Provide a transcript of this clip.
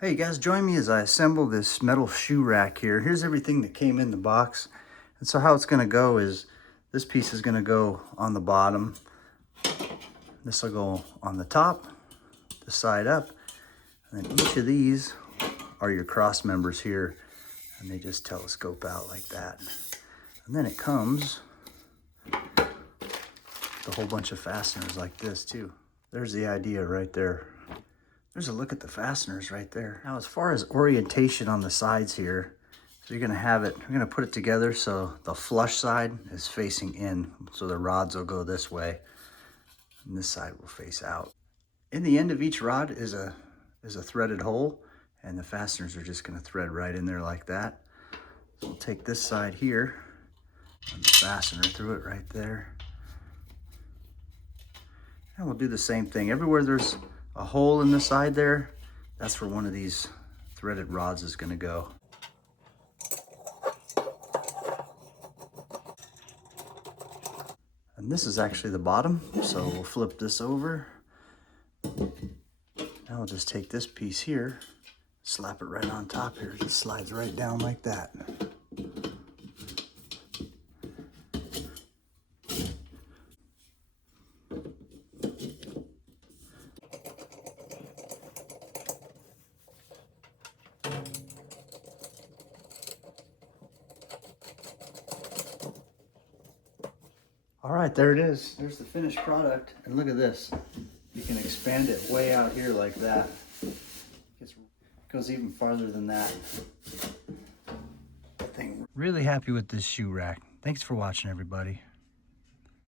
Hey guys, join me as I assemble this metal shoe rack here. Here's everything that came in the box. And so how it's gonna go is, this piece is gonna go on the bottom. This will go on the top, the side up. And then each of these are your cross members here. And they just telescope out like that. And then it comes with a whole bunch of fasteners like this too. There's the idea right there. There's a look at the fasteners right there. Now, as far as orientation on the sides here, so you're gonna have it, we're gonna put it together so the flush side is facing in. So the rods will go this way and this side will face out. In the end of each rod is a threaded hole, and the fasteners are just gonna thread right in there like that. So we'll take this side here and the fastener through it right there. And we'll do the same thing. Everywhere there's a hole in the side there, that's where one of these threaded rods is gonna go. And this is actually the bottom, so we'll flip this over. Now we'll just take this piece here, slap it right on top here. It just slides right down like that. All right, there it is. There's the finished product. And look at this. You can expand it way out here like that. It goes even farther than that. Really happy with this shoe rack. Thanks for watching, everybody.